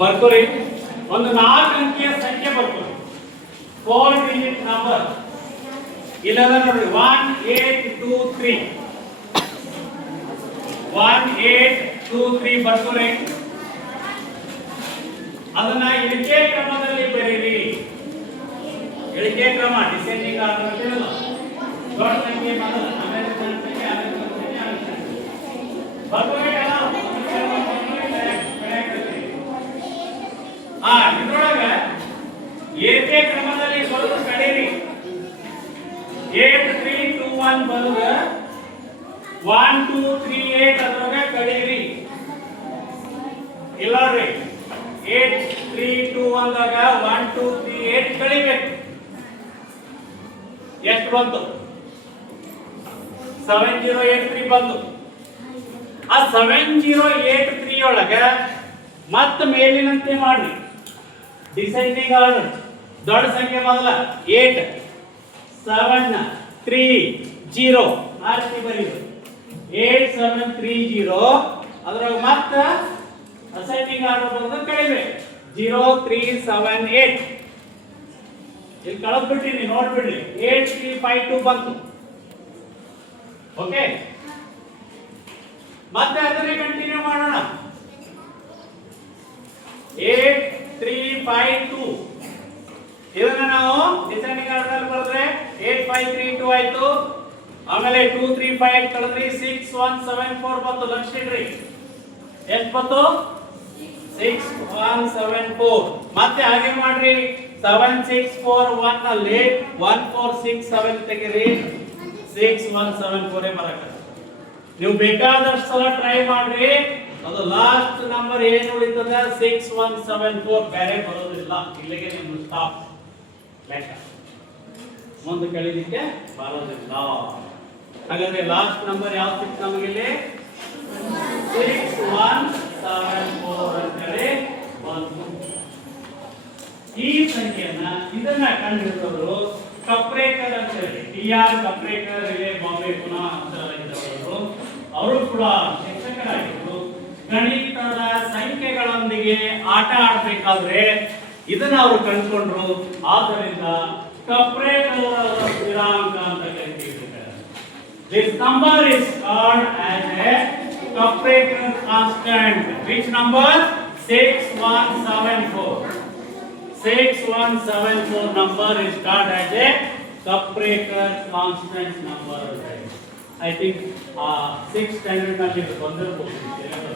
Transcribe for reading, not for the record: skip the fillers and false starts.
ಬರ್ಕೋರಿ. ಒಂದು 4 ಅಂಕಿಯ ಸಂಖ್ಯೆ ಬರ್ಕೋರಿ. 4 ಡಿಜಿಟ್ ನಂಬರ್ ಇಲ್ಲದ ನೋಡಿ 1823 1823 ಬರ್ಕೋರಿ. ಅದನ್ನ ಇಳಿಕೆ ಕ್ರಮದಲ್ಲಿ ಬರೀರಿ. ಇಳಿಕೆ ಕ್ರಮ ಡಿಸೆಂಡಿಂಗ್ ಆರ್ಡರ್ ಅಂತ ಹೇಳಲ್ಲ. ದೊಡ್ಡ ಸಂಖ್ಯೆ ಮೊದಲ, ಆಮೇಲೆ ಸಣ್ಣ ಸಂಖ್ಯೆ, ಆಮೇಲೆ ದೊಡ್ಡ ಸಂಖ್ಯೆ, ಆಮೇಲೆ ಸಣ್ಣ ಸಂಖ್ಯೆ ಬರ್ಕೋಬೇಕಲ್ಲ. ಇದ್ರೊಳಗ ಏಕೆ ಕ್ರಮದಲ್ಲಿ ಸ್ವಲ್ಪ ಕಡೀರಿ. 8321 ಬರುದ 1238 ಅದ್ರೊಳಗ ಕಡೀರಿ. ಇಲ್ಲ ರೀ 8321 ದಾಗ 1238 ಕಳಿಬೇಕು. ಎಷ್ಟು ಬಂತು? 7083 ಬಂತು. ಆ 7083 ಒಳಗ ಮತ್ತ ಮೇಲಿನಂತೆ ಮಾಡ್ರಿ. ಡಿಸೆಂಡಿಂಗ್ ಆರ್ಡರ್ ದೊಡ್ಡ ಸಂಖ್ಯೆ ಮೊದಲ 8 7 3 0 ಆರ್ತಿ ಬರೀರಿ. 8730 ಅದ್ರಾಗ ಮತ್ತ ಅಸೆಂಡಿಂಗ್ ಆರ್ಡರ್ ಬರೋದು ಕಡಿಮೆ 0378 ಇಲ್ಲಿ ಕಳೆದು ಬಿಟ್ಟಿನಿ ನೋಡ್ಬಿಡ್ರಿ. 8352 ಬಂತು. ಓಕೆ, ಮತ್ತೆ ಅದನ್ನೇ ಕಂಟಿನ್ಯೂ ಮಾಡೋಣ. 8352 ಇದನ್ನ ನಾವು ಡಿಸೆಂಡಿಂಗ್ ಆರ್ಡರ್ ಬರೆದ್ರೆ 8532 ಆಯ್ತು. ಆಮೇಲೆ 2358 ಕಳೆದ್ರಿ 6174 ಬಂತು. ಲಕ್ಷ ಇಡ್ರಿ. ಎಷ್ಟು ಬಂತು? 6174. ಮತ್ತೆ ಹಾಗೆ ಮಾಡ್ರಿ. 7641 ಅಲ್ಲಿ 1467 ತೆಗಿರಿ. 6174 ಬರಕ ನೀವು ಬೇಕಾದಷ್ಟು ಸಲ ಟ್ರೈ ಮಾಡ್ರಿ. ಅದು ಲಾಸ್ಟ್ ನಂಬರ್ ಏನು ಉಳಿತದ 6174 ಬೇರೆ ಬರೋದಿಲ್ಲ. ಇಲ್ಲಿಗೆ ನಿಮ್ದು ಸ್ಟಾಪ್ ಲೆಕ್ಕ, ಮುಂದೆ ಕಳಿಲಿಕ್ಕೆ ಬರೋದಿಲ್ಲ. ಹಾಗಾದ್ರೆ ಲಾಸ್ಟ್ ನಂಬರ್ ಯಾವ್ದು ಸಿಕ್ತು ನಮಗೆ? ಇಲ್ಲಿ 6174 ಅಂತ ಹೇಳಿ ಬಂತು. ಈ ಸಂಖ್ಯೆಯನ್ನ ಇದನ್ನ ಕಂಡುಹಿಡಿದವರು ಕಪ್ರೇಕರ್ ಅಂತ ಹೇಳಿ ಟಿ.ಆರ್. ಕಪ್ರೇಕರ್ ರಿಲೇ ಬಾಂಬೆ ಪುನಃ ಅಂತ ಇದ್ದವರು. ಅವರು ಕೂಡ ಶಿಕ್ಷಕರಾಗಿದ್ರು. ಗಣಿತದ ಸಂಖ್ಯೆಗಳೊಂದಿಗೆ ಆಟ ಆಡಬೇಕಾದ್ರೆ ಇದನ್ನ ಅವರು ಕಂಡುಕೊಂಡ್ರು. ಆದ್ದರಿಂದ ಕಪ್ರೇಕರ್ ಅವರ ಸ್ಥಿರಾಂಕ ಅಂತ ಕರೀತೀವಿ. This number is called as a Kaprekar constant. Which number? 6174. 6174 number is called as a Kaprekar constant number. I think 6th standard ನಲ್ಲಿ ಬಂದಿರಬಹುದು.